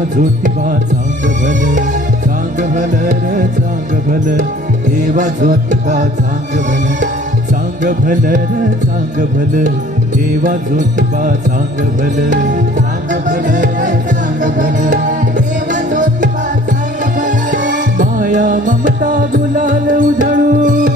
देवा ज्योतिबा चांग भल र चांग भल देवा ज्योतिबा चांग भल र चांग भल देवा ज्योतिबा चांग भल र चांग भल देवा ज्योतिबा चांग भल माया ममता गुलाल उधळू